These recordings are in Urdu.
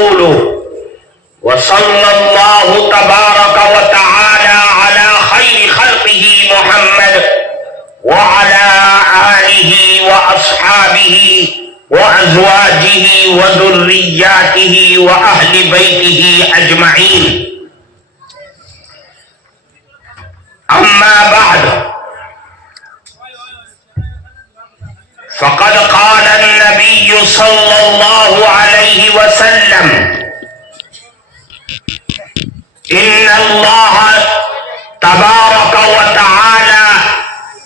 ورسوله وصلى الله تبارك وتعالى على خير خلقه محمد وعلى آله وأصحابه وأزواجه وذرياته وأهل بيته أجمعين. أما بعد، فقد قال النبي صلى الله عليه وسلم: إن الله تبارك وتعالى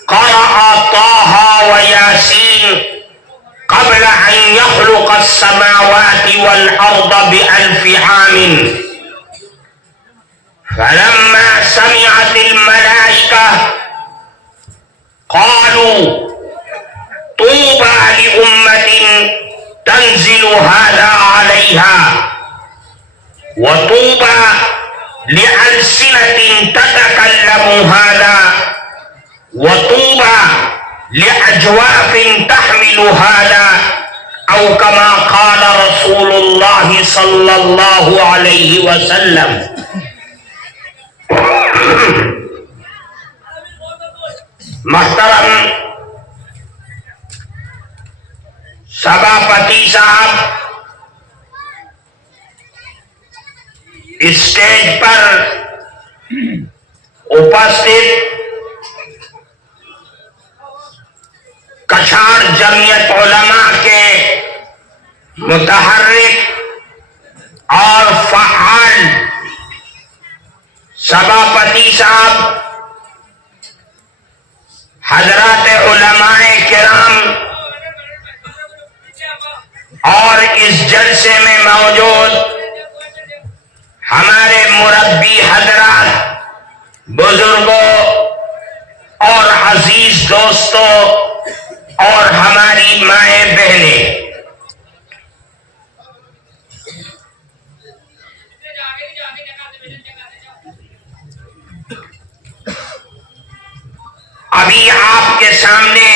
قرأ طه وياسين قبل أن يخلق السماوات والأرض ب1000 عام، فلما سمعت الملائكة قالوا: طوبى لأمة تنزل هذا عليها، وطوبى لألسنة تتكلم هذا، وطوبى لأجواف تحمل هذا، أو كما قال رسول الله صلى الله عليه وسلم. محترم سبھاپتی صاحب، اسٹیج پر اپستھت کچھاڑ جمعیت علماء کے متحرک اور فعال سبھاپتی صاحب، حضرات علماء کرام اور اس جلسے میں موجود ہمارے مربی حضرات، بزرگوں اور عزیز دوستوں اور ہماری مائیں بہنیں، ابھی آپ کے سامنے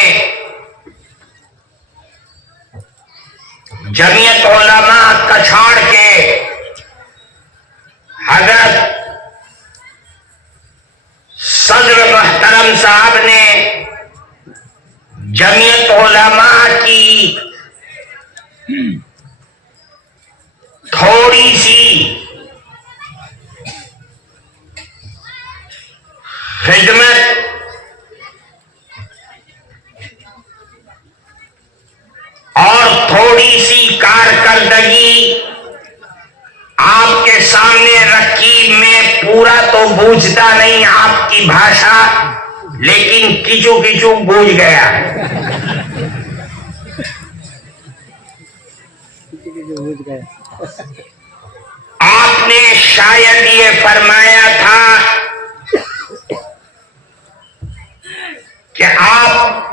جمعیت علماء کچھاڑ کے حضرت صدر محترم صاحب نے جمعیت علماء کی تھوڑی سی خدمت اور تھوڑی سی کارکردگی آپ کے سامنے رکھی. میں پورا تو بوجھتا نہیں آپ کی بھاشا، لیکن کچو کچو بوجھ گیا. آپ نے شاید یہ فرمایا تھا کہ آپ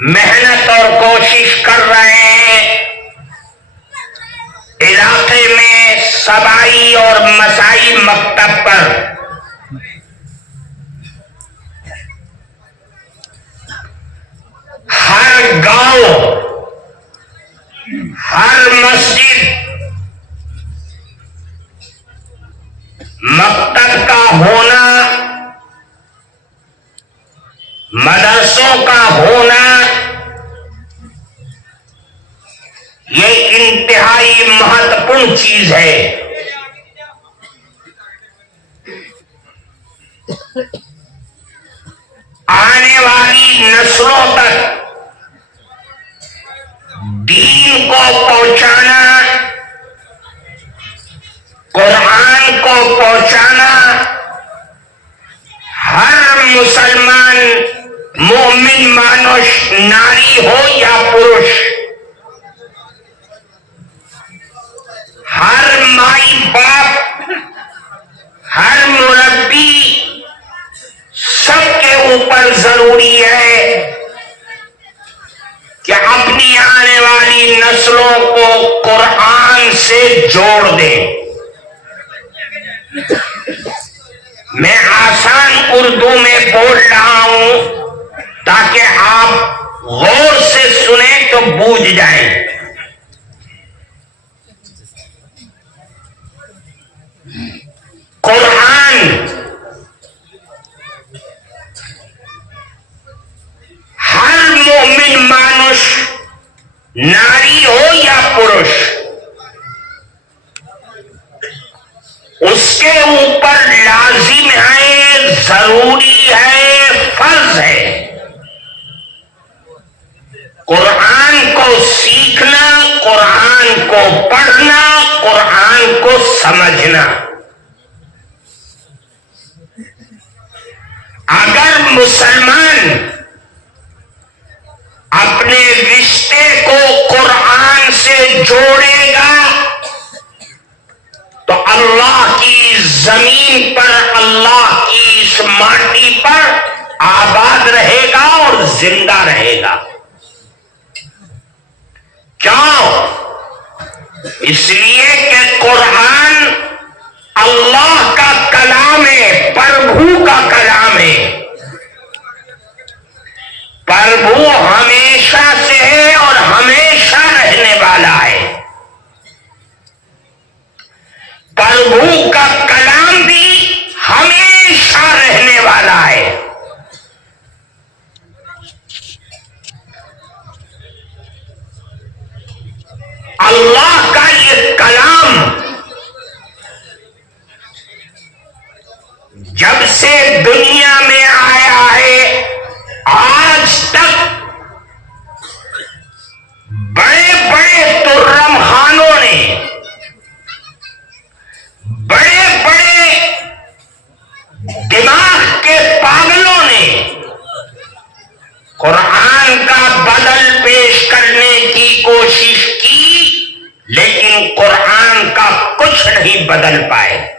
محنت اور کوشش کر رہے ہیں علاقے میں سبائی اور مسائی مکتب پر ہر گاؤں، ہر مسجد مکتب کا ہونا، مدرسوں کا ہونا، یہ انتہائی مہتوپورن چیز ہے. آنے والی نسلوں تک دین کو پہنچانا، قرآن کو پہنچانا، ہر مسلمان مومن مانوش، ناری ہو یا پروش، ہر مائی باپ، ہر مربی، سب کے اوپر ضروری ہے کہ اپنی آنے والی نسلوں کو قرآن سے جوڑ دیں. میں آسان اردو میں بول رہا ہوں تاکہ آپ غور سے سنیں تو بوجھ جائیں. قرآن ہر مومن مانوس ناری ہو یا پروش اس کے اوپر لازم ہے، ضروری ہے، فرض ہے قرآن کو سیکھنا، قرآن کو پڑھنا، قرآن کو سمجھنا۔ اگر مسلمان اپنے رشتے کو قرآن سے جوڑے گا تو اللہ کی زمین پر، اللہ کی اس ماٹی پر آباد رہے گا اور زندہ رہے گا۔ کیوں؟ اس لیے کہ قرآن اللہ کا کلام ہے، پربھو کا کلام ہے۔ پربھو ہمیشہ سے ہے اور ہمیشہ رہنے والا ہے۔ پربھو کا کلام بھی ہمیشہ رہنے والا ہے۔ اللہ کا یہ کلام جب سے دنیا میں آیا ہے آج تک بڑے بڑے ترم خانوں نے، بڑے بڑے دماغ کے پاگلوں نے قرآن کا بدل پیش کرنے کی کوشش کی، لیکن قرآن کا کچھ نہیں بدل پائے۔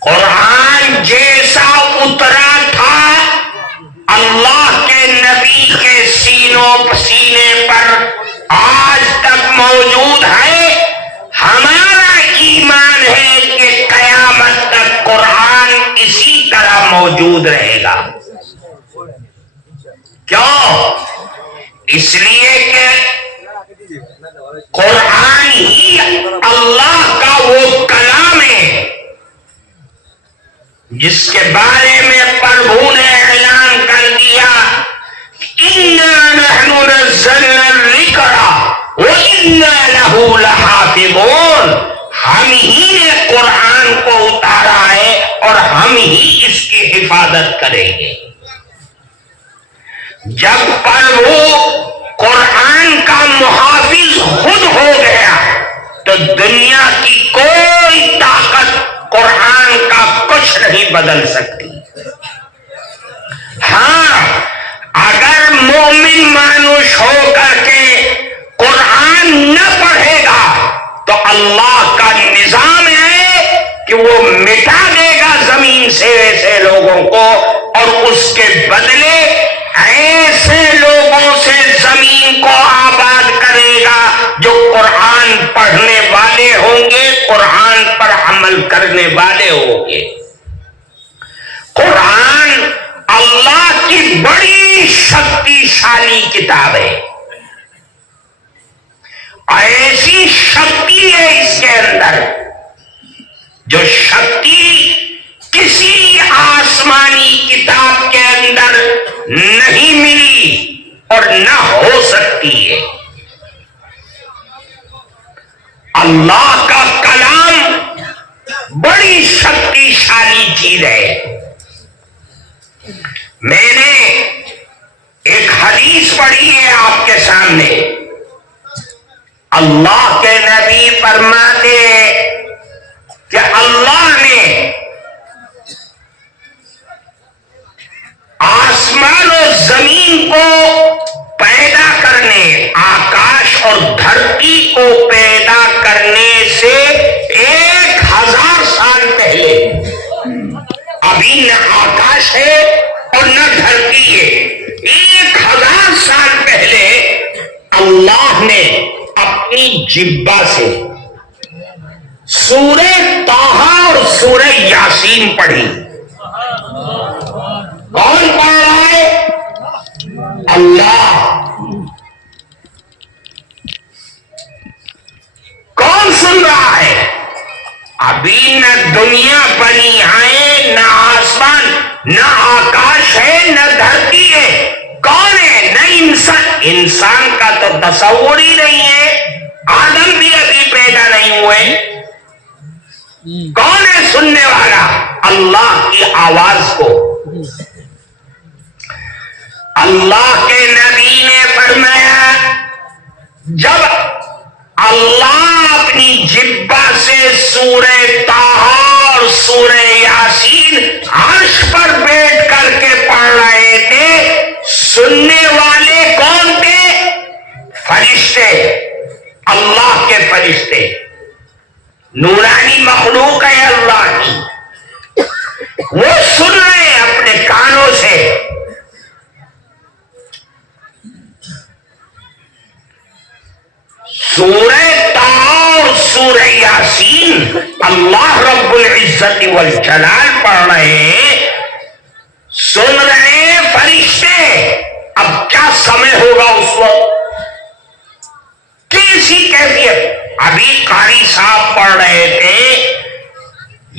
قرآن جیسا اترا تھا اللہ کے نبی کے سینے پر آج تک موجود ہے۔ ہمارا ایمان ہے کہ قیامت تک قرآن اسی طرح موجود رہے گا۔ کیوں؟ اس لیے کہ قرآن ہی اللہ کا وہ کلام ہے جس کے بارے میں پربھو نے اعلان کر دیا، اِنَّا نَحْنُ نَزَّلْنَا الذِّكْرَ وَإِنَّا لَهُ لَحَافِظُونَ۔ ہم ہی نے قرآن کو اتارا ہے اور ہم ہی اس کی حفاظت کریں گے۔ جب پربھو قرآن کا محافظ خود ہو گیا تو دنیا کی کوئی طاقت قرآن کا کچھ نہیں بدل سکتی۔ ہاں، اگر مومن مانوس ہو کر کے قرآن نہ پڑھے گا تو اللہ کا نظام ہے کہ وہ مٹا دے گا زمین سے ایسے لوگوں کو، اور اس کے بدلے ایسے لوگوں سے زمین کو آباد کرے گا جو قرآن پڑھنے والے ہوں گے، قرآن پر عمل کرنے والے ہوں گے۔ قرآن اللہ کی بڑی شکتیشالی کتاب ہے، ایسی شکتی ہے اس کے اندر جو شکتی کسی آسمانی کتاب کے اندر نہیں ملی اور نہ ہو سکتی ہے۔ اللہ کا کلام بڑی شکتیشالی چیز ہے۔ میں نے ایک حدیث پڑھی ہے آپ کے سامنے۔ اللہ کے نبی فرماتے کہ اللہ نے آسمان و زمین کو پیدا کرنے، آکاش اور دھرتی کو پیدا کرنے سے 1000 سال پہلے، ابھی نہ آکاش ہے اور نہ دھرتی ہے، 1000 سال پہلے اللہ نے اپنی جبہ سے سورہ طٰہٰ اور سورہ یاسین پڑھی۔ کون پڑھ رہا ہے؟ اللہ۔ کون سن رہا ہے؟ ابھی نہ دنیا بنی ہے، نہ آسمان، نہ آکاش ہے، نہ دھرتی ہے. کون ہے؟ نہ انسان. انسان کا تو تصور ہی نہیں ہے. آدم بھی ابھی پیدا نہیں ہوئے. کون ہے سننے والا؟ اللہ کی آواز کو. اللہ کے نبی نے فرمایا جب اللہ اپنی جبہ سے سورہ طٰہٰ اور سورہ یاسین عرش پر بیٹھ کر کے پڑھ رہے تھے، سننے والے کون تھے؟ فرشتے، اللہ کے فرشتے. نورانی مخلوق ہے اللہ کی، وہ سن رہے ہیں اپنے کانوں سے. سورہ طٰہٰ اور سورہ یاسین اللہ رب العزت والجلال پڑھ رہے ہیں، سن رہے ہیں فرشتے. اب کیا سمے ہوگا اس وقت؟ کیسی کیفیت؟ ابھی قاری صاحب پڑھ رہے تھے،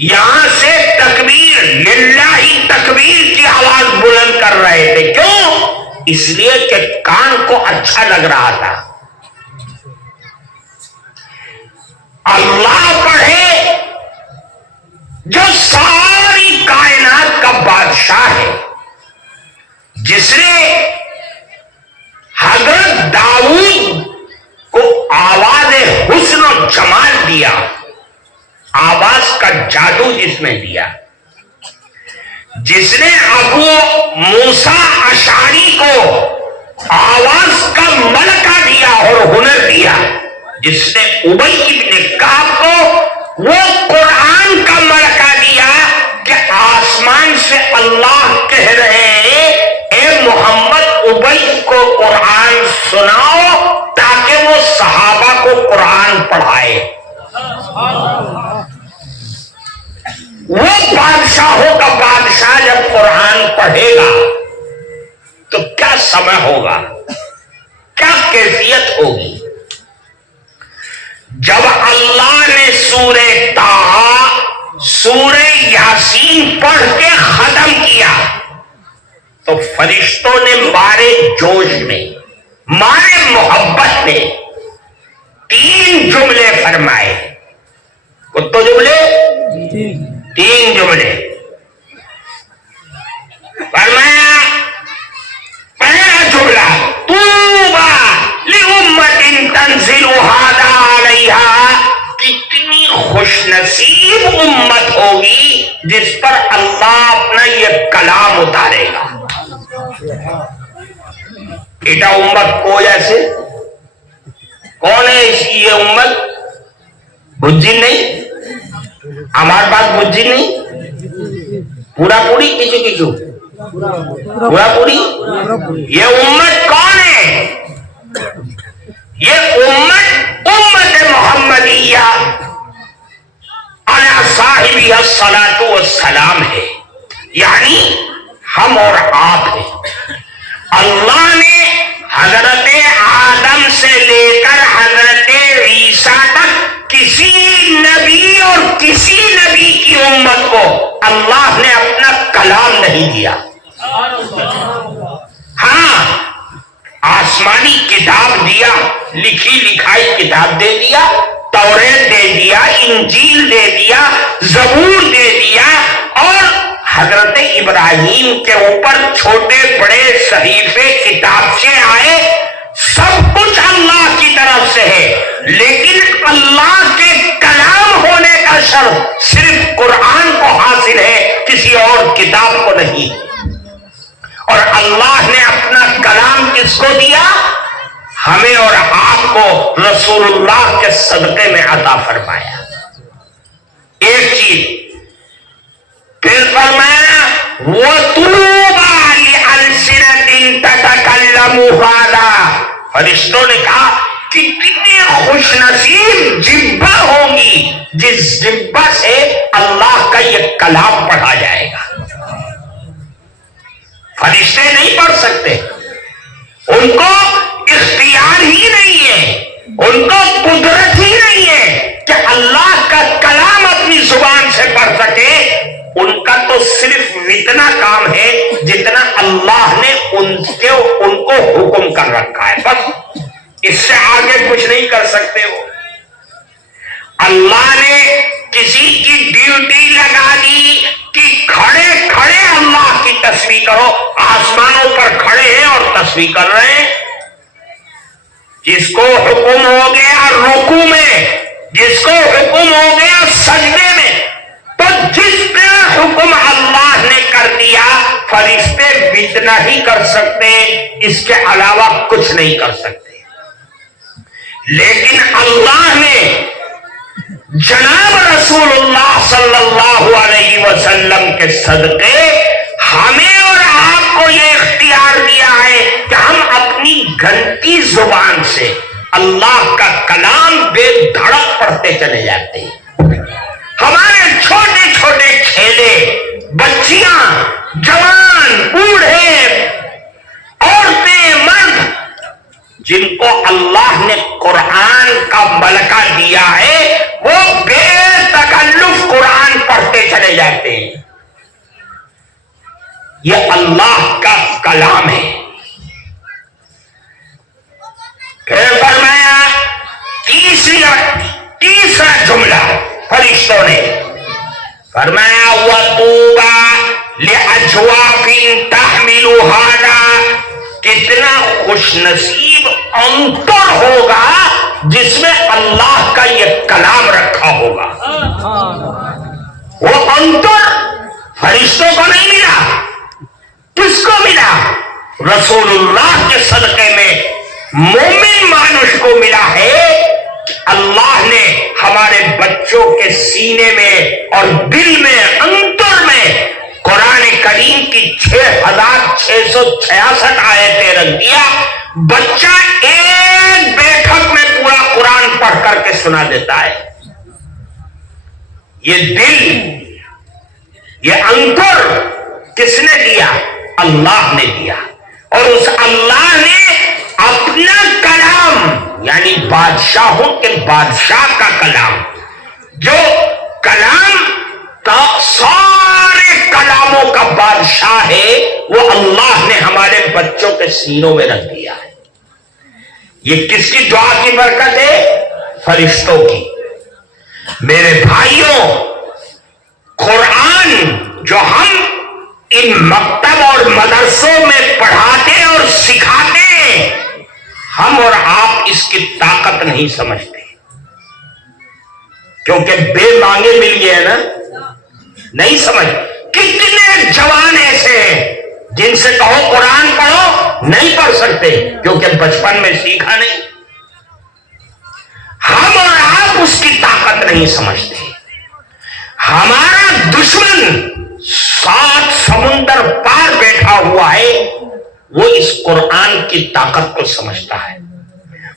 یہاں سے تکبیر، للہ تکبیر کی آواز بلند کر رہے تھے. کیوں؟ اس لیے کہ کان کو اچھا لگ رہا تھا. اللہ پڑھے جو ساری کائنات کا بادشاہ ہے، جس نے حضرت داؤد کو آواز حسن و جمال دیا، آواز کا جادو جس نے دیا، جس نے ابو موسیٰ اشعری کو آواز کا ملکہ دیا اور ہنر دیا، جس نے ابی ابن کعب کو وہ قرآن کا ملکہ دیا کہ آسمان سے اللہ کہہ رہے ہیں اے محمد ابی کو قرآن سناؤ تاکہ وہ صحابہ کو قرآن پڑھائے. وہ بادشاہوں کا بادشاہ جب قرآن پڑھے گا تو کیا سمے ہوگا، کیا کیفیت ہوگی؟ جب اللہ نے سورہ طٰہٰ سورہ یاسین پڑھ کے ختم کیا تو فرشتوں نے مارے جوش میں، مارے محبت میں 3 جملے فرمائے. کتنے جملے؟ 3 جملے فرمایا. پہلا جملہ طوبیٰ لأمۃ تنزل ھذا علیہا، کتنی خوش نصیب امت ہوگی جس پر اللہ اپنا یہ کلام اتارے گا. بیٹا امت کو جیسے کون ہے یہ امت؟ بجی نہیں، ہمارے پاس بجی نہیں، پورا پوری کچو پورا پوری. یہ امت کون ہے؟ یہ امت محمدیہ علی صاحبہ الصلاۃ والسلام ہے، یعنی ہم اور آپ ہیں. اللہ نے حضرت آدم سے لے کر حضرت عیسیٰ تک کسی نبی اور کسی نبی کی امت کو اللہ نے اپنا کلام نہیں دیا. ہاں آسمانی کتاب دیا، لکھی لکھائی کتاب دے دیا، توریت دے دیا، انجیل دے دیا، زبور دے دیا، اور حضرت ابراہیم کے اوپر چھوٹے بڑے صحیفے کتابچے آئے. سب کچھ اللہ کی طرف سے ہے، لیکن اللہ کے کلام ہونے کا شرف صرف قرآن کو حاصل ہے، کسی اور کتاب کو نہیں. اور اللہ نے اپنا کلام کس کو دیا؟ ہمیں اور آپ کو رسول اللہ کے صدقے میں عطا فرمایا. ایک چیز پھر فرمایا وَطُوبَىٰ لِأَلْسِنَةٍ تَتَكَلَّمُ هَٰذَا. فرشتوں نے کہا کہ کتنے خوش نصیب جبہ ہوگی جس جبہ سے اللہ کا یہ کلام پڑھا جائے گا. فرشتے نہیں پڑھ سکتے، ان کو اختیار ہی نہیں ہے، ان کو قدرت ہی نہیں ہے کہ اللہ کا کلام اپنی کچھ نہیں کر سکتے ہو. اللہ نے کسی کی ڈیوٹی لگا دی کہ کھڑے کھڑے اللہ کی تسبیح کرو. آسمانوں پر کھڑے ہیں اور تسبیح کر رہے ہیں. جس کو حکم ہو گیا رکوع میں, جس کو حکم ہو گیا سجدے میں, تو جس کا حکم اللہ نے کر دیا فرشتے اتنا ہی کر سکتے, اس کے علاوہ کچھ نہیں کر سکتے. لیکن اللہ نے جناب رسول اللہ صلی اللہ علیہ وسلم کے صدقے ہمیں اور آپ کو یہ اختیار دیا ہے کہ ہم اپنی گھنٹی زبان سے اللہ کا کلام بے دھڑک پڑھتے چلے جاتے ہیں. ہمارے چھوٹے چھوٹے کھیلے, بچیاں, جوان, بوڑھے, عورتیں, مرد, جن کو اللہ نے قرآن کا ملکہ دیا ہے وہ بے تکلف قرآن پڑھتے چلے جاتے ہیں. یہ اللہ کا کلام ہے. پھر فرمایا تیسرا جملہ فرشتوں نے فرمایا وَطُوبَى لِأَجْوَافٍ تَحْمِلُ هَذَا, کتنا خوش نصیب انتر ہوگا جس میں اللہ کا یہ کلام رکھا ہوگا. وہ انتر فرشتوں کو نہیں ملا, کس کو ملا؟ رسول اللہ کے صدقے میں مومن مانوش کو ملا ہے. اللہ نے ہمارے بچوں کے سینے میں اور دل میں, انتر میں قرآن کریم کی 6666 آیتیں رکھ دیا. بچہ ایک بیٹھک میں پورا قرآن پڑھ کر کے سنا دیتا ہے. یہ دل, یہ انتر کس نے دیا؟ اللہ نے دیا. اور اس اللہ نے اپنا کلام یعنی بادشاہوں کے بادشاہ کا کلام, جو کلام کا سارے کلاموں کا بادشاہ ہے, وہ اللہ نے ہمارے بچوں کے سینوں میں رکھ دیا ہے. یہ کس کی دعا کی برکت ہے؟ فرشتوں کی. میرے بھائیوں, قرآن جو ہم ان مکتب اور مدرسوں میں پڑھاتے اور سکھاتے ہیں, ہم اور آپ اس کی طاقت نہیں سمجھتے, کیونکہ بے مانگے مل گئے نا, نہیں سمجھ. کتنے جوان ایسے ہیں جن سے کہو قرآن پڑھو, نہیں پڑھ سکتے کیونکہ بچپن میں سیکھا نہیں. ہم اور آپ اس کی طاقت نہیں سمجھتے. ہمارا دشمن 7 سمندر پار بیٹھا ہوا ہے, وہ اس قرآن کی طاقت کو سمجھتا ہے.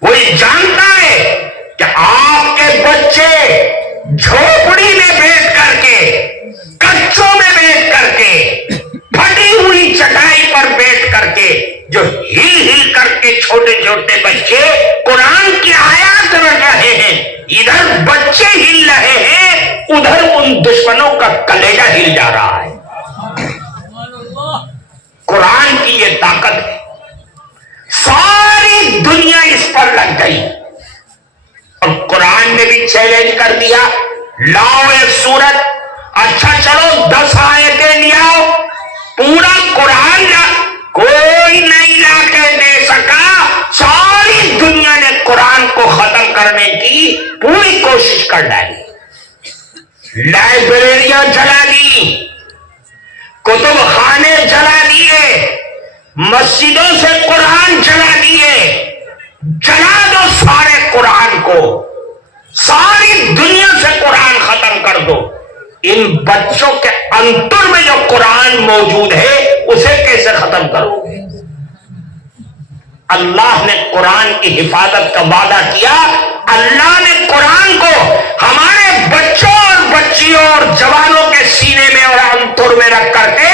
وہ جانتا ہے کہ آپ کے بچے جھوپڑی میں بیٹھ کر کے, کچوں میں بیٹھ کر کے, پھٹی ہوئی چٹائی پر بیٹھ کر کے, جو ہل کر کے چھوٹے چھوٹے بچے قرآن کی آیات رٹ رہے ہیں, ادھر بچے ہل رہے ہیں, ادھر ان دشمنوں کا کلیجہ ہل جا رہا ہے. قرآن کی یہ طاقت ہے. ساری دنیا اس پر لگ گئی اور قرآن نے بھی چیلنج کر دیا, لاؤ ایک سورت, اچھا چلو 10 آیتیں لے آؤ, پورا قرآن کوئی نہیں لا کے دے سکا. ساری دنیا نے قرآن کو ختم کرنے کی پوری کوشش کر ڈالی. لائبریریاں جلا دی, کتب خانے جلا دیے, مسجدوں سے قرآن جلا دیے. جلا دو سارے قرآن کو, ساری دنیا سے قرآن ختم کر دو. ان بچوں کے انتر میں جو قرآن موجود ہے اسے کیسے ختم کرو گے؟ اللہ نے قرآن کی حفاظت کا وعدہ کیا. اللہ نے قرآن کو ہمارے بچوں اور بچیوں اور جوانوں کے سینے میں اور انتر میں رکھ کر کے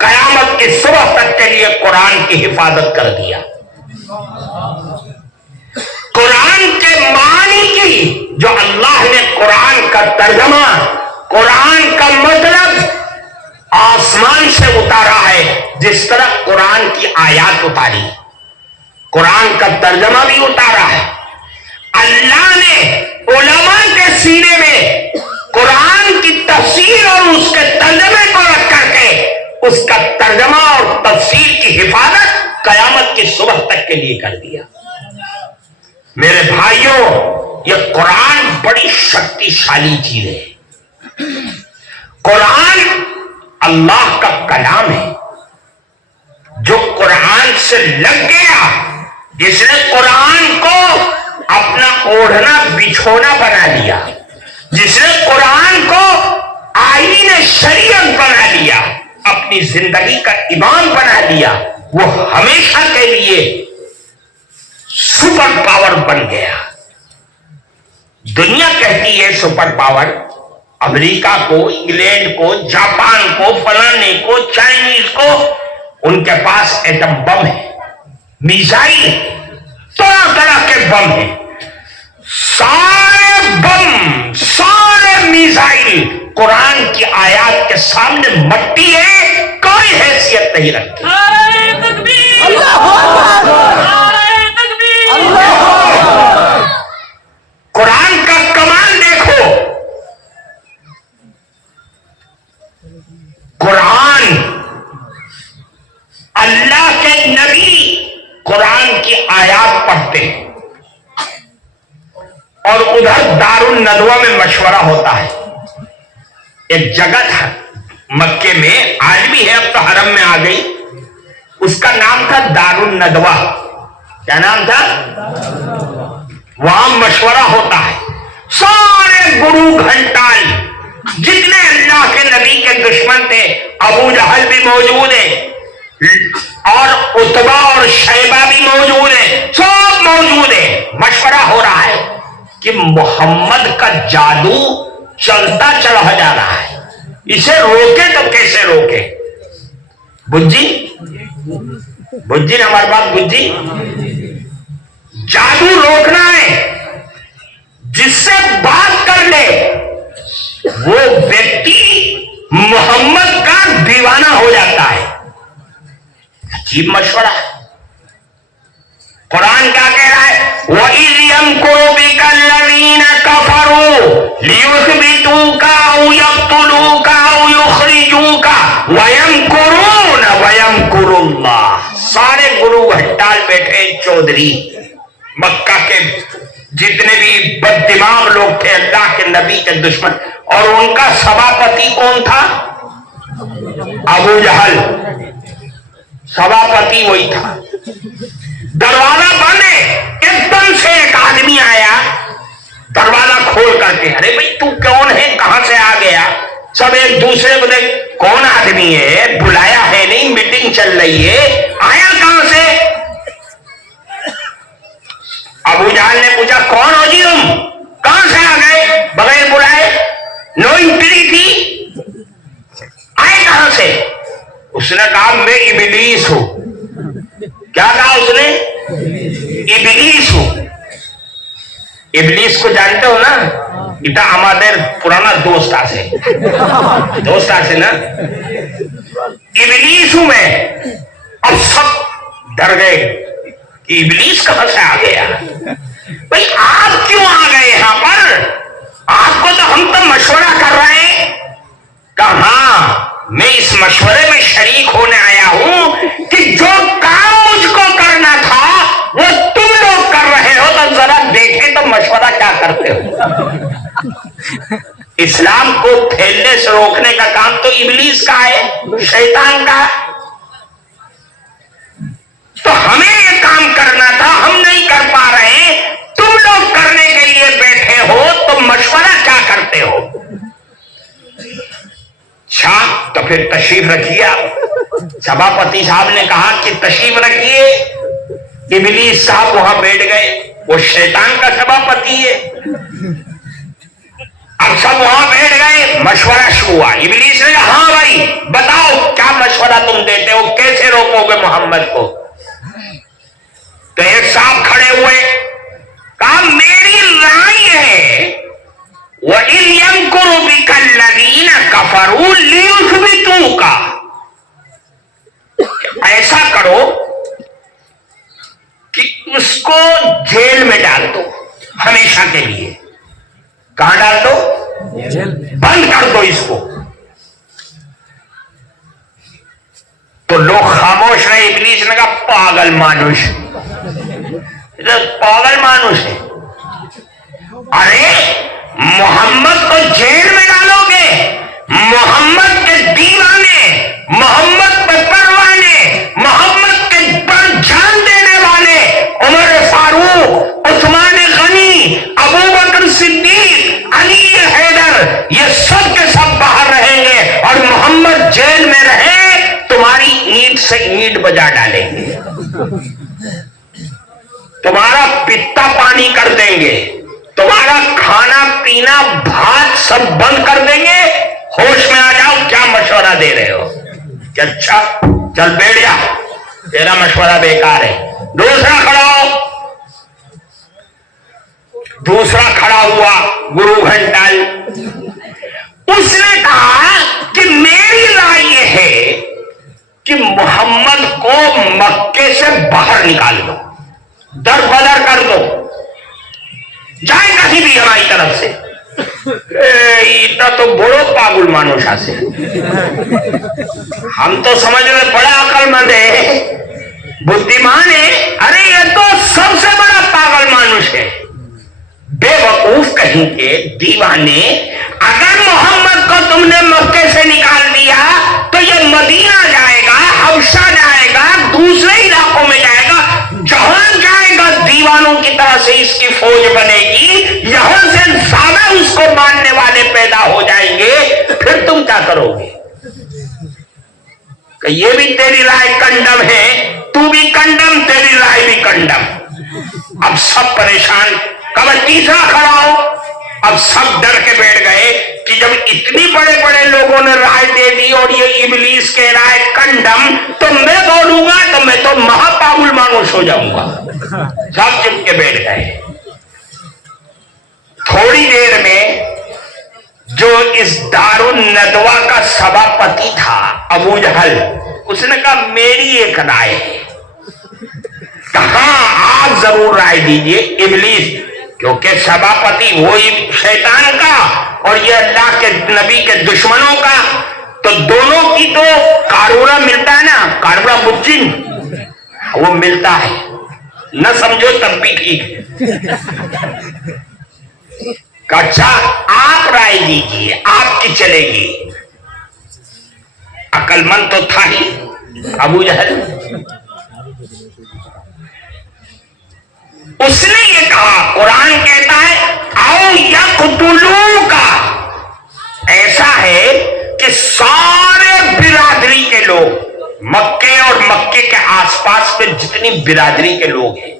قیامت کی صبح تک کے لیے قرآن کی حفاظت کر دیا. قرآن کے معنی کی جو اللہ نے قرآن کا ترجمہ, قرآن کا مطلب آسمان سے اتارا ہے, جس طرح قرآن کی آیات اتاری, قرآن کا ترجمہ بھی اتارا ہے. کی صبح تک کے لیے کر دیا. میرے بھائیوں، یہ قرآن بڑی شکتیشالی چیز ہے. قرآن اللہ کا کلام ہے. جو قرآن سے لگ گیا، جس نے قرآن کو اپنا اوڑھنا بچھونا بنا لیا، جس نے قرآن کو آئین شریعت بنا لیا، اپنی زندگی کا امام بنا لیا، وہ ہمیشہ کے لیے سپر پاور بن گیا. دنیا کہتی ہے سپر پاور، امریکہ کو، انگلینڈ کو، جاپان کو، فلانے کو، چائنیز کو، ان کے پاس ایٹم بم ہے، میزائل ہے، طرح طرح کے بم ہیں. سارے بم، سارے میزائل قرآن کی آیات کے سامنے مٹی ہے، کوئی حیثیت نہیں رکھتی. قرآن کا کمال دیکھو. قرآن، اللہ کے نبی قرآن کی آیات پڑھتے ہیں اور ادھر دار الندوہ میں مشورہ ہوتا ہے. ایک جگہ تھا مکے میں، آج بھی ہے، اب تو حرم میں آ گئی. اس کا نام تھا دار الندوہ. کیا نام تھا؟ وہاں مشورہ ہوتا ہے. سارے گرو گھنٹال جتنے اللہ کے نبی کے دشمن تھے، ابو جہل بھی موجود ہے اور عتبہ اور شیبہ بھی موجود ہے، سب موجود ہے. مشورہ ہو رہا ہے کہ محمد کا جادو چلتا چلا جا رہا ہے، اسے روکے تو کیسے روکے. بجی نے ہمارے پاس بجی، جادو روکنا ہے. جس سے بات کر لے وہ ویکتی محمد کا دیوانہ ہو جاتا ہے. عجیب مشورہ ہے. قرآن کیا کہہ رہا ہے؟ وَإِذْ يَمْكُرُ بِكَ الَّذِينَ كَفَرُوا لِيُثْبِتُوكَ أَوْ يَقْتُلُوكَ أَوْ يُخْرِجُوكَ وَيَمْكُرُونَ وَيَمْكُرُ اللَّهُ. سارے گرو گھنٹال بیٹھے چودھری، مکہ کے جتنے بھی بد دماغ لوگ تھے، اللہ کے نبی کے دشمن، اور ان کا سبھاپتی کون تھا؟ ابو جہل. سبھاپتی وہی تھا. دروازہ بند ہے، ایک دم سے ایک آدمی آیا دروازہ کھول کر کے. ارے بھائی تو کون ہے، کہاں سے آ گیا؟ سب ایک دوسرے کو دیکھ، کون آدمی ہے، بلایا ہے نہیں، میٹنگ چل رہی ہے، آیا کہاں سے؟ ابو جہل نے پوچھا کون ہو جی تم، کہاں سے آ گئے بغیر بلائے؟ نو انٹری تھی، آئے کہاں سے؟ اس نے کہا میں ابلیس ہوں. کیا کہا اس نے؟ ابلیس ہوں. ابلیس کو جانتے ہو نا؟ এটা আমাদের পুরানা دوست আছে نا. ابلیس ہوں میں. اب سب ڈر گئے کہ ابلیس کہاں سے آ گیا. بھائی آپ کیوں آ گئے یہاں پر؟ آپ کو تو ہم تو مشورہ کر رہے ہیں. کہاں میں اس مشورے میں شریک ہونے آیا ہوں کہ جو کام مجھ کو کرنا تھا وہ تم لوگ کر رہے ہو، تو ذرا دیکھیں تو مشورہ کیا کرتے ہو. اسلام کو پھیلنے سے روکنے کا کام تو ابلیس کا ہے، شیطان کا. تو ہمیں یہ کام کرنا تھا، ہم نہیں کر پا رہے، تم لوگ کرنے کے لیے بیٹھے ہو، تو مشورہ کیا کرتے ہو؟ اچھا تو پھر تشریف رکھیے. سبھاپتی صاحب نے کہا کہ تشریف رکھیے. ابلیس صاحب وہاں بیٹھ گئے، وہ شیطان کا سبھاپتی ہے. اب سب وہاں بیٹھ گئے، مشورہ شروع ہوا. ابلیس نے کہا ہاں بھائی بتاؤ کیا مشورہ تم دیتے ہو، کیسے روکو گے محمد کو؟ تو ایک صاحب کھڑے ہوئے، کہا میری رائے ہے وَإِذْ يَمْكُرُ بِكَ الَّذِينَ كَفَرُوا لِيُثْبِتُوكَ. ایسا کرو کہ اس کو جیل میں ڈال دو ہمیشہ کے لیے. کہاں ڈال دو؟ بند کر دو اس کو. تو لوگ خاموش رہے. ابلیس نے کہا پاگل مانوش, پاگل مانوش ہے. ارے محمد کو جیل میں ڈالو گے, محمد کے دیوانے, محمد پہ پروانے, محمد کے پر جان دینے والے عمر فاروق, عثمان غنی, ابو بکر صدیق, علی حیدر, یہ سب کے سب باہر رہیں گے اور محمد جیل میں رہے, تمہاری اینٹ سے اینٹ بجا ڈالیں گے, تمہارا پتا پانی کر دیں گے, تمہارا کھانا پینا بھات سب بند کر دیں گے. ہوش میں آ جاؤ, کیا مشورہ دے رہے ہو؟ کہ اچھا چل بیٹھ جا, تیرا مشورہ بیکار ہے. دوسرا کھڑا ہو. دوسرا کھڑا ہوا گرو گھنٹال. اس نے کہا کہ میری رائے یہ ہے کہ محمد کو مکے سے باہر نکال دو, در بدر کر دو, جائے کہیں بھی ہماری طرف سے. اتنا تو بڑو پاگل مانوش سے, ہم تو سمجھ رہے بڑا عقل مند ہے, بدھیمان ہے. ارے یہ تو سب سے بڑا پاگل مانوش ہے, بے وقوف کہیں کے دیوانے. اگر محمد کو تم نے مکے سے نکال دیا تو یہ مدینہ جائے گا, حبشہ جائے گا, دوسرے علاقوں میں جائے گا, جہاں جائے گا دیوانوں کی طرح سے اس کی فوج بنے گی, یہاں سے زیادہ اس کو ماننے والے پیدا ہو جائیں گے. پھر تم کیا کرو گے؟ کہ یہ بھی تیری رائے کنڈم ہے, تو بھی کنڈم, تیری رائے بھی کنڈم. اب سب پریشان. کب تیسرا کھڑا ہو. اب سب ڈر کے بیٹھ گئے کہ جب اتنی بڑے بڑے لوگوں نے رائے دے دی اور یہ ابلیس کے رائے کنڈم, تو میں بولوں گا تو میں تو مہا پاگل مانوش ہو جاؤں گا. سب چپ کے بیٹھ گئے. تھوڑی دیر میں جو اس دار الندوہ کا سبھاپتی تھا ابو جہل, اس نے کہا میری ایک رائے ہے. کہاں آپ ضرور رائے دیجئے. ابلیس, کیونکہ سبھاپتی وہی شیطان کا اور یہ اللہ کے نبی کے دشمنوں کا, تو دونوں کی تو کاروڑا ملتا ہے نا, کاروڑا بچن وہ ملتا ہے, نہ سمجھو تب بھی ٹھیک. اچھا آپ رائے دیجیے, آپ کی چلے گی. عقل مند تو تھا ہی ابو جہل. اس نے یہ کہا, قرآن کہتا ہے آؤ یقتلوک کا. ایسا ہے کہ سارے برادری کے لوگ, مکے اور مکے کے آس پاس میں جتنی برادری کے لوگ ہیں,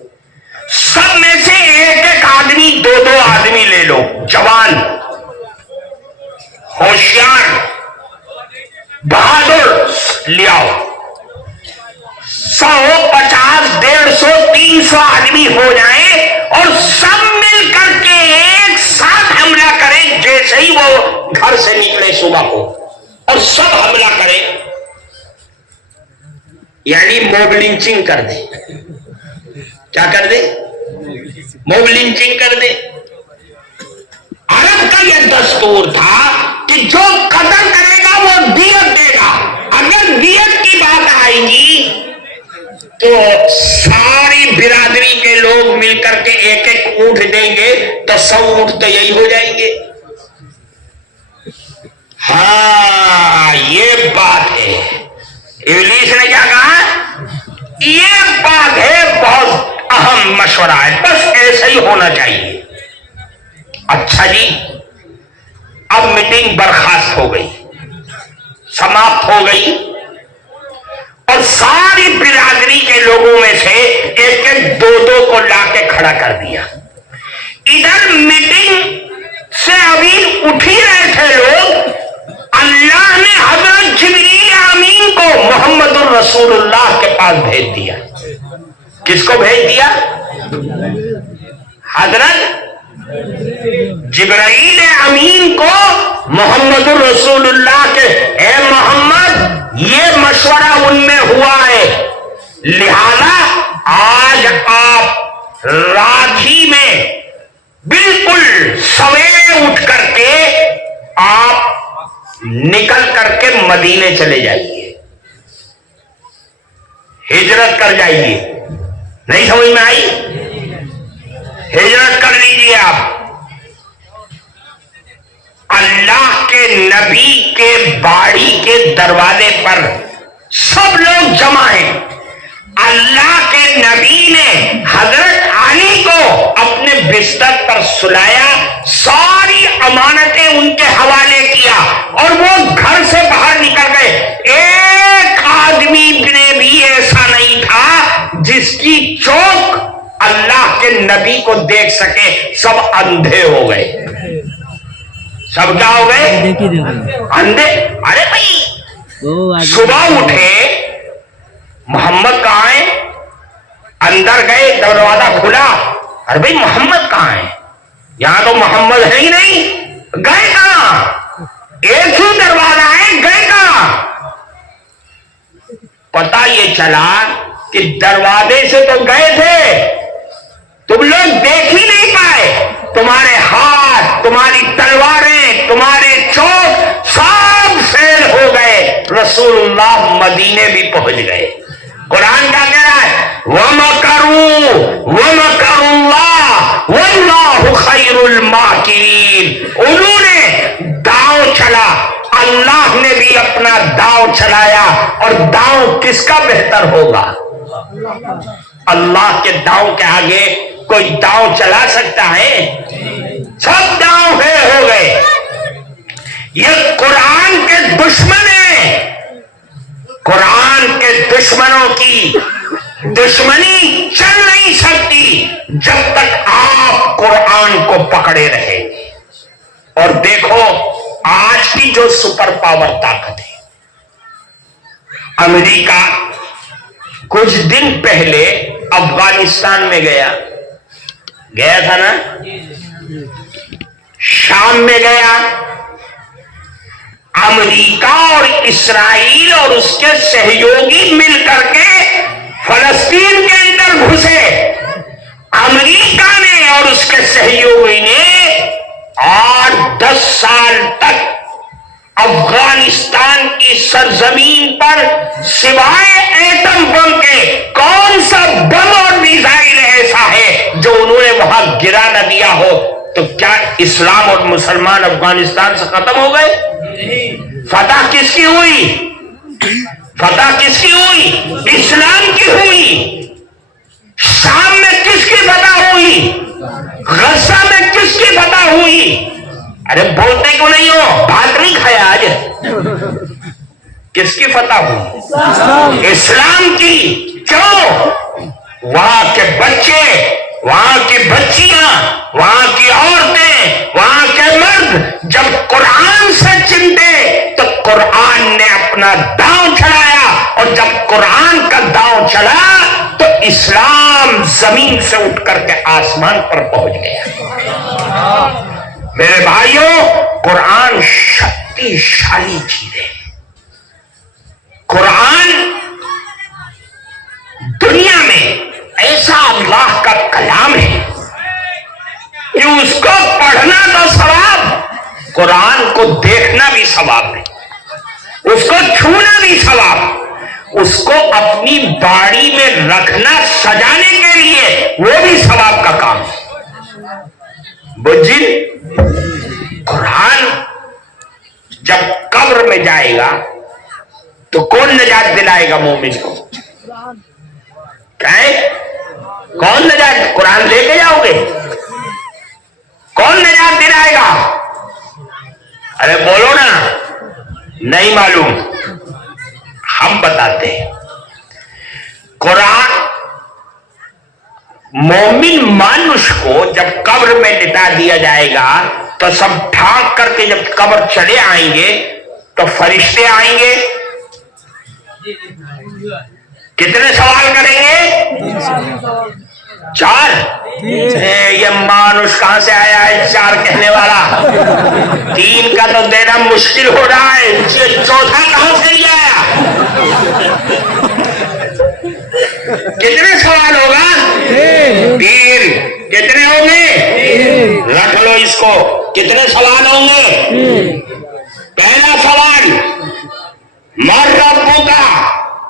سب میں سے ایک ایک آدمی, دو دو آدمی لے لو, جوان, ہوشیار, بہادر لے آؤ. 100, 50, 150, 300 آدمی ہو جائیں اور سب مل کر کے ایک ساتھ حملہ کریں. جیسے ہی وہ گھر سے نکلے صبح کو اور سب حملہ کریں, یعنی موب لنچنگ کر دیں. کیا کر دے؟ موب لنچنگ کر دے. عرب کا یہ دستور تھا کہ جو قتل کرے گا وہ دیت دے گا. اگر دیت کی بات آئے گی تو ساری برادری کے لوگ مل کر کے ایک ایک اونٹ دیں گے تو 100 اونٹ تو یہی ہو جائیں گے. ہاں یہ بات ہے. ابلیس نے کیا کہا؟ یہ بات ہے, بہت اہم مشورہ ہے, بس ایسا ہی ہونا چاہیے. اچھا جی, اب میٹنگ برخاست ہو گئی, سماپت ہو گئی, اور ساری برادری کے لوگوں میں سے ایک ایک دو دو کو لا کے کھڑا کر دیا. ادھر میٹنگ سے ابھی اٹھ ہی رہے تھے لوگ, اللہ نے حضرت جبریل امین کو محمد الرسول اللہ کے پاس بھیج دیا. کس کو بھیج دیا؟ حضرت جبرائیل امین کو محمد الرسول اللہ کے, اے محمد یہ مشورہ ان میں ہوا ہے, لہذا آج آپ رات ہی میں بالکل سویرے اٹھ کر کے آپ نکل کر کے مدینے چلے جائیے. ہجرت کر جائیے. نہیں سمجھ میں آئی؟ ہجرت کر لیجیے آپ. اللہ کے نبی کے باڑی کے دروازے پر سب لوگ جمع ہیں. اللہ کے نبی نے حضرت علی کو اپنے بستر پر سلایا, ساری امانتیں ان کے حوالے کیا اور وہ گھر سے باہر نکل گئے. ایک آدمی نے بھی ایسا نہیں تھا جس کی چوک اللہ کے نبی کو دیکھ سکے. سب اندھے ہو گئے. سب کیا ہو گئے؟ اندھے. ارے بھائی صبح اٹھے, محمد کہاں ہے؟ اندر گئے, دروازہ کھلا. ارے بھائی محمد کہاں ہے؟ یہاں تو محمد ہے ہی نہیں. گئے کہاں؟ ایک ہی دروازہ ہے, گئے کہاں؟ پتا یہ چلا کہ دروازے سے تو گئے تھے, تم لوگ دیکھ ہی نہیں پائے. تمہارے ہاتھ, تمہاری تلواریں, تمہارے چوک سب فیل ہو گئے. رسول اللہ مدینے بھی پہنچ گئے. قرآن کا کہہ رہا ہے وَمَكَرُوا وَمَكَرُ اللَّهُ وَاللَّهُ خَيْرُ الْمَاكِرِينَ. انہوں نے داؤ چلا, اللہ نے بھی اپنا داؤ چلایا. اور داؤ کس کا بہتر ہوگا؟ اللہ کے داؤ کے آگے کوئی داؤ چلا سکتا ہے؟ سب داؤ ہو گئے. یہ قرآن کے دشمن ہیں. قرآن کے دشمنوں کی دشمنی چل نہیں سکتی جب تک آپ قرآن کو پکڑے رہیں گے. اور دیکھو آج کی جو سپر پاور طاقت ہے امریکہ, کچھ دن پہلے افغانستان میں گیا تھا نا, شام میں گیا. امریکہ اور اسرائیل اور اس کے سہیوگی مل کر کے فلسطین کے اندر گھسے. امریکہ نے اور اس کے سہیوگی نے 8-10 سال تک افغانستان کی سرزمین پر سوائے ایٹم بم کے کون سا بم اور میزائل ایسا ہے جو انہوں نے وہاں گرا نہ دیا ہو؟ تو کیا اسلام اور مسلمان افغانستان سے ختم ہو گئے؟ فتح کس کی ہوئی؟ فتح کس کی ہوئی؟ اسلام کی ہوئی. شام میں کس کی فتح ہوئی؟ غزہ میں کس کی فتح ہوئی؟ ارے بولتے کیوں نہیں ہو؟ بات نہیں کھایا آج. کس کی فتح ہوئی؟ اسلام کی. کیوں؟ وہاں کے بچے, وہاں کی بچیاں, وہاں کی عورتیں, وہاں کے مرد جب قرآن سے چمٹے تو قرآن نے اپنا داؤ چلایا. اور جب قرآن کا داؤ چلا تو اسلام زمین سے اٹھ کر کے آسمان پر پہنچ گیا. میرے بھائیوں, قرآن شکتیشالی چیز ہے. قرآن دنیا میں ایسا اللہ کا کلام ہے کہ اس کو پڑھنا تو ثواب, قرآن کو دیکھنا بھی ثواب ہے, اس کو چھونا بھی ثواب, اس کو اپنی باڑی میں رکھنا سجانے کے لیے وہ بھی ثواب کا کام ہے. بجی قرآن جب قبر میں جائے گا تو کون نجات دلائے گا مومن کو؟ کون نجات؟ قرآن لے کے جاؤ گے, کون نجات دلائے گا؟ ارے بولو نا, نہیں معلوم, ہم بتاتے ہیں. قرآن مومن مانوش کو جب قبر میں لٹا دیا جائے گا تو سب ڈھانک کر کے جب قبر چلے آئیں گے تو فرشتے آئیں گے. کتنے سوال کریں گے؟ 4. یہ مانوش کہاں سے آیا ہے 4 کہنے والا؟ 3 کا تو دینا مشکل ہو رہا ہے, 4تھا کہاں سے لیا آیا؟ کتنے سوال ہوگا؟ 3. کتنے ہوں گے؟ رکھ لو اس کو. کتنے سوال ہوں گے؟ پہلا سوال من ربک,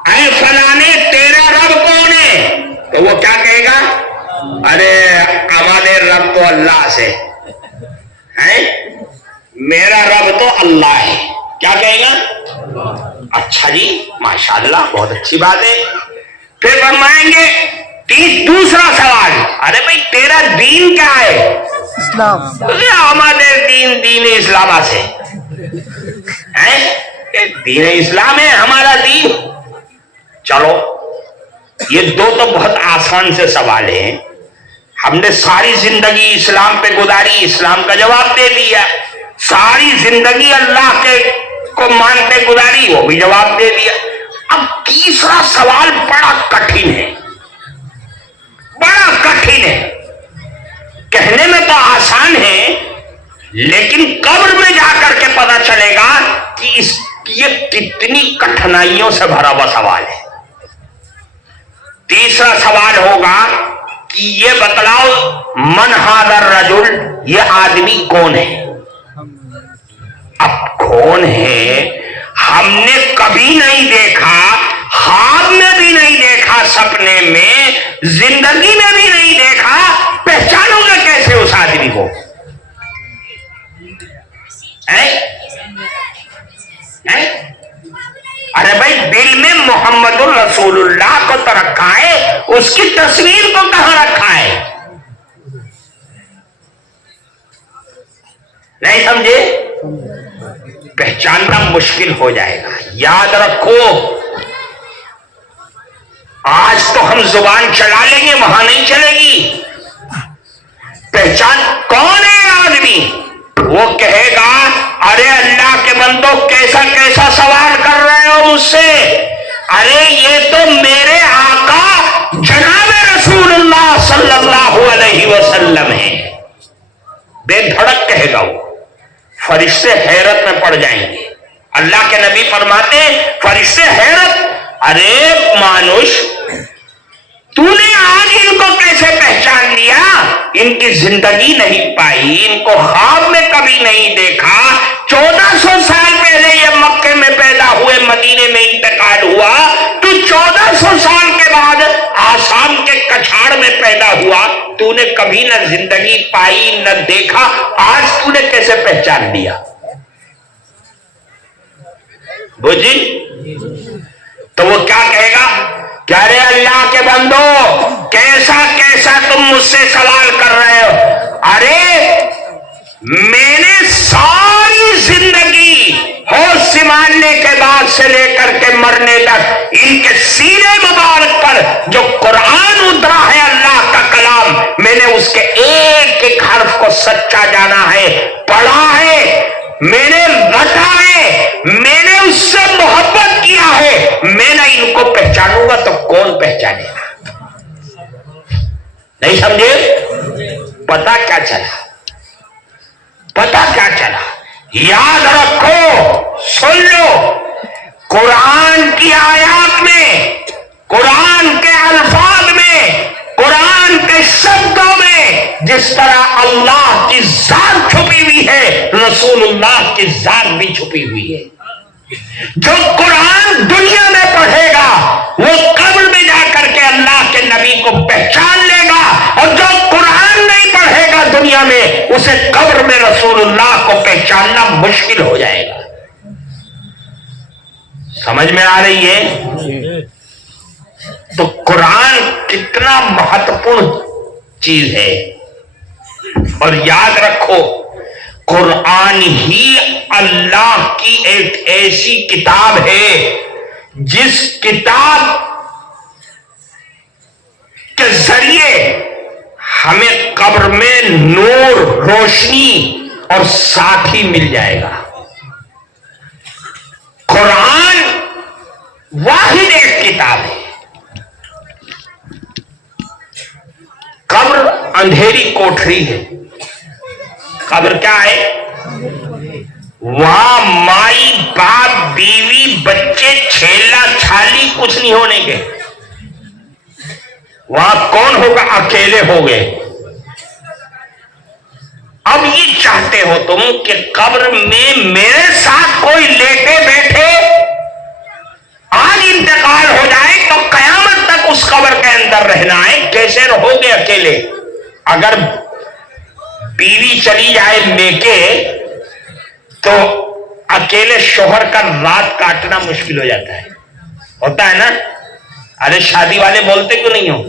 اے فلانے تیرا رب کون ہے؟ تو وہ کیا کہے گا؟ ارے ہمارے رب تو اللہ سے ہے، میرا رب تو اللہ ہے. کیا کہے گا؟ اچھا جی ماشاءاللہ بہت اچھی بات ہے. پھر فرمائیں گے دوسرا سوال، ارے بھائی تیرا دین کیا ہے؟ اسلام. ہمارے دین اسلام سے ہے، دین اسلام ہے ہمارا دین. چلو یہ دو تو بہت آسان سے سوال ہیں، ہم نے ساری زندگی اسلام پہ گزاری، اسلام کا جواب دے دیا. ساری زندگی اللہ کے کو مانتے گزاری، وہ بھی جواب دے دیا. اب تیسرا سوال بڑا کٹھن ہے، بڑا کٹھن ہے. کہنے میں تو آسان ہے لیکن قبر میں جا کر کے پتا چلے گا کہ یہ کتنی کٹھنائیوں سے بھرا ہوا سوال ہے. تیسرا سوال ہوگا کہ یہ بتلاؤ من ھذا الرجل، یہ آدمی کون ہے؟ اب کون ہے؟ ہم نے کبھی نہیں دیکھا، خواب میں بھی نہیں دیکھا، سپنے میں، زندگی میں بھی نہیں دیکھا. پہچانو گے کیسے اس آدمی کو؟ ارے بھائی دل میں محمد الرسول اللہ کو تو رکھا ہے، اس کی تصویر کو کہاں رکھا ہے؟ نہیں سمجھے؟ پہچاننا مشکل ہو جائے گا. یاد رکھو آج تو ہم زبان چلا لیں گے، وہاں نہیں چلے گی. پہچان کون ہے آدمی؟ وہ کہے گا ارے اللہ کے بندو کیسا کیسا سوال کر رہے ہو مجھ سے؟ ارے یہ تو میرے آقا جناب رسول اللہ صلی اللہ علیہ وسلم ہے. بے دھڑک کہے گا وہ. فرشتے حیرت میں پڑ جائیں گے. اللہ کے نبی فرماتے فرشتے حیرت، ارے مانوش تو نے آج ان کو کیسے پہچان لیا؟ ان کی زندگی نہیں پائی، ان کو خواب میں کبھی نہیں دیکھا. 1400 سال پہلے یہ مکے میں پیدا ہوئے، مدینے میں انتقال ہوا. تو 1400 سال کے بعد آسام کے کچھاڑ میں پیدا ہوا. تو نے کبھی نہ زندگی پائی نہ دیکھا، آج تو نے کیسے پہچان لیا؟ بوجھی تو وہ کیا کہے گا؟ کیا رے اللہ کے بندو کیسا کیسا تم مجھ سے سوال کر رہے ہو؟ ارے میں نے ساری زندگی ہوش سنبھالنے کے بعد سے لے کر کے مرنے تک ان کے سینے مبارک پر جو قرآن اترا ہے اللہ کا کلام، میں نے اس کے ایک ایک حرف کو سچا جانا ہے، پڑھا ہے، میں نے رٹا ہے، میں نے اس سے محبت کیا ہے. میں نہ ان کو پہچانوں گا تو کون پہچانے گا؟ نہیں سمجھے؟ پتا کیا چلا؟ پتا کیا چلا؟ یاد رکھو، سن لو، قرآن کی آیات میں، قرآن کے الفاظ میں، قرآن کے شبدوں میں جس طرح اللہ کی ذات چھپی ہوئی ہے، رسول اللہ کی ذات بھی چھپی ہوئی ہے. جو قرآن دنیا میں پڑھے گا وہ قبر میں جا کر کے اللہ کے نبی کو پہچان لے گا، اور جو قرآن نہیں پڑھے گا دنیا میں اسے قبر میں رسول اللہ کو پہچاننا مشکل ہو جائے گا. سمجھ میں آ رہی ہے؟ تو قرآن کتنا مہتوپورن چیز ہے. اور یاد رکھو قرآن ہی اللہ کی ایک ایسی کتاب ہے جس کتاب کے ذریعے ہمیں قبر میں نور، روشنی اور ساتھی مل جائے گا. قرآن واحد ایک کتاب ہے. قبر اندھیری کوٹری ہے. قبر کیا ہے؟ وہاں مائی باپ بیوی بچے چھیلا چھالی کچھ نہیں ہونے کے. وہاں کون ہوگا؟ اکیلے ہو گئے. اب یہ چاہتے ہو تم کہ قبر میں میرے ساتھ کوئی لیٹے بیٹھے، آج انتقال ہو اندر رہنا ہے. کیسے رہو گے اکیلے؟ اگر بیوی چلی جائے میکے تو اکیلے شوہر کا رات کاٹنا مشکل ہو جاتا ہے. ہوتا ہے نا؟ ارے شادی والے بولتے کیوں نہیں ہو؟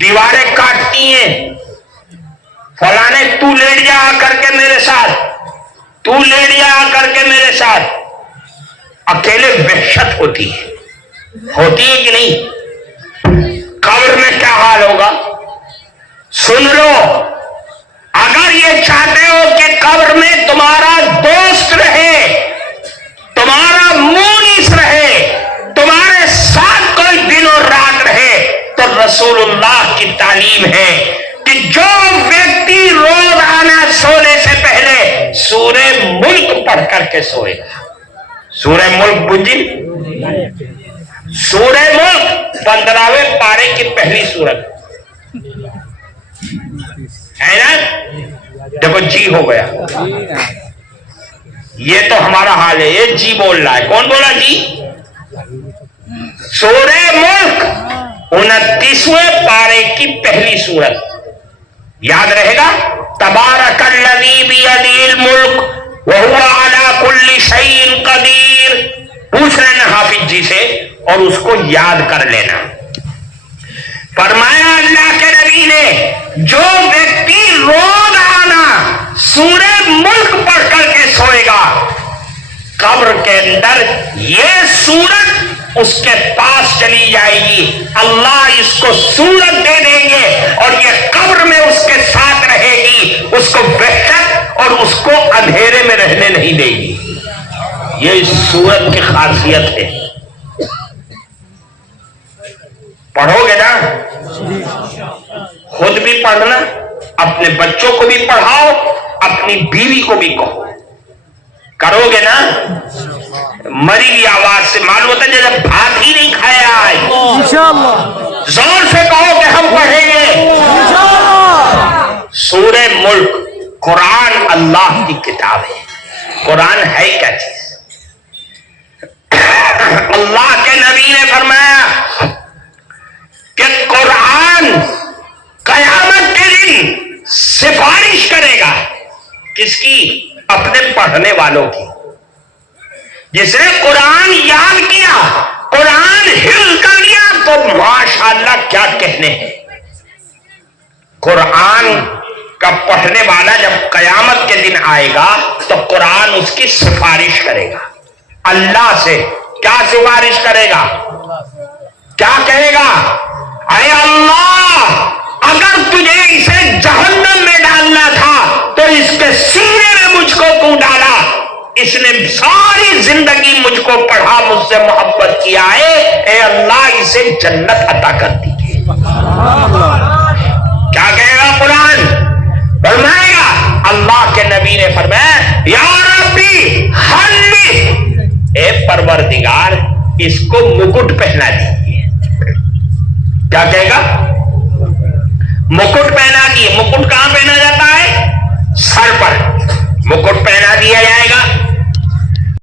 دیواریں کاٹتی ہیں. فلانے تو لیٹ جا کر کے میرے ساتھ، تو لیٹ جا کر کے میرے ساتھ. اکیلے وحشت ہوتی ہے کہ نہیں؟ قبر میں کیا حال ہوگا سن لو. اگر یہ چاہتے ہو کہ قبر میں تمہارا دوست رہے، تمہارا مونس رہے، تمہارے ساتھ کوئی دن اور رات رہے، تو رسول اللہ کی تعلیم ہے کہ جو ویکتی روزانہ سونے سے پہلے سورہ ملک پڑھ کر کے سوئے گا. سورہ ملک بجی، سورہ ملک 15ویں پارے کی پہلی سورت ہے نا؟ دیکھو جی ہو گیا. یہ تو ہمارا حال ہے. یہ جی بول رہا ہے. کون بولا جی؟ سورہ ملک 29ویں پارے کی پہلی سورت. یاد رہے گا؟ تبارک الذی بیدہ الملک وہو علی کل شیء قدیر. پوچھ لینا حافظ جی سے اور اس کو یاد کر لینا. فرمایا اللہ کے نبی نے جو ویکتی روزانہ سورہ ملک پڑھ کر کے سوئے گا، قبر کے اندر یہ سورت اس کے پاس چلی جائے گی. اللہ اس کو سورت دے دیں گے اور یہ قبر میں اس کے ساتھ رہے گی. اس کو وحشت اور اس کو اندھیرے میں رہنے نہیں دے گی. یہ اس سورت کی خاصیت ہے. پڑھو گے نا؟ خود بھی پڑھنا، اپنے بچوں کو بھی پڑھاؤ، اپنی بیوی کو بھی کہو. کرو گے نا؟ مری ہوئی آواز سے معلوم ہوتا ہے جیسے بھات ہی نہیں کھایا ہے. انشاءاللہ زور سے کہو کہ ہم پڑھیں گے. سورہ ملک. قرآن اللہ کی کتاب ہے. قرآن ہے کیا چیز؟ اللہ کے نبی نے فرمایا کہ قرآن قیامت کے دن سفارش کرے گا. کس کی؟ اپنے پڑھنے والوں کی. جس نے قرآن یاد کیا، قرآن حفظ کر لیا، تو ماشاءاللہ کیا کہنے ہیں. قرآن کا پڑھنے والا جب قیامت کے دن آئے گا تو قرآن اس کی سفارش کرے گا اللہ سے. کیا سفارش کرے گا؟ کیا کہے گا؟ اے اللہ، اگر تجھے اسے جہنم میں ڈالنا تھا تو اس کے سینے میں مجھ کو کیوں ڈالا؟ اس نے ساری زندگی مجھ کو پڑھا، مجھ سے محبت کیا ہے. اے اللہ، اسے جنت عطا کر دیجیے. کیا کہے گا قرآن؟ فرمائے گا اللہ کے نبی نے فرمایا یا ربی حلی، اے پروردگار اس کو مکٹ پہنا دیجیے. کیا کہے